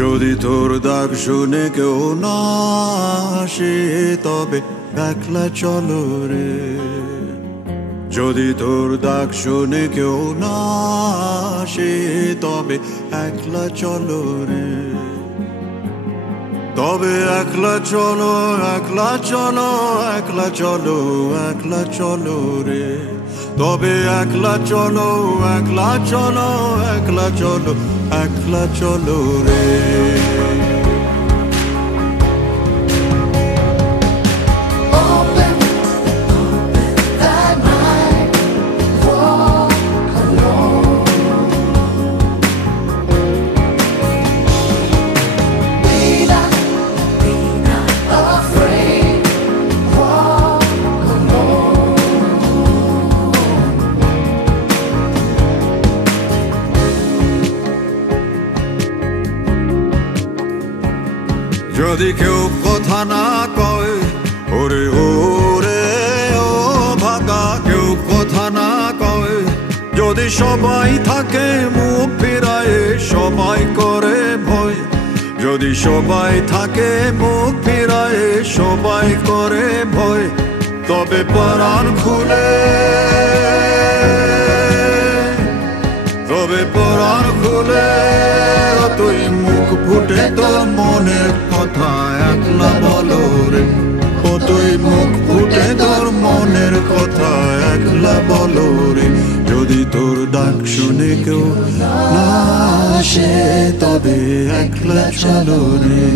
যদি তোর ডাক শুনে কেউ না আসে তবে একলা চলো রে। যদি তোর ডাক শুনে কেউ না আসে তবে একলা চলো রে। তবে একলা চলো, একলা চলো, একলা চলো, একলা চলো রে। তবে একলা চলো, একলা চলো, একলা চলো, একলা চলো রে। যদি কেউ কথা না কয় ওরে ওরে ও ভাগা, কেউ কথা না কয়, যদি সবাই থাকে মুখ ফিরায় সবাই করে ভয়। যদি সবাই থাকে মুখ ফিরায় সবাই করে ভয়, তবে পরাণ খুলে, তবে পরাণ খুলে তুই মুখ ফুটে তোর মনের কথা একলা বলো রে। ও তুই মুখ ফুটে তোর মনের কথা একলা বলো রে। যদি তোর ডাক শুনে কেউ না আসে তবে একলা চলো রে।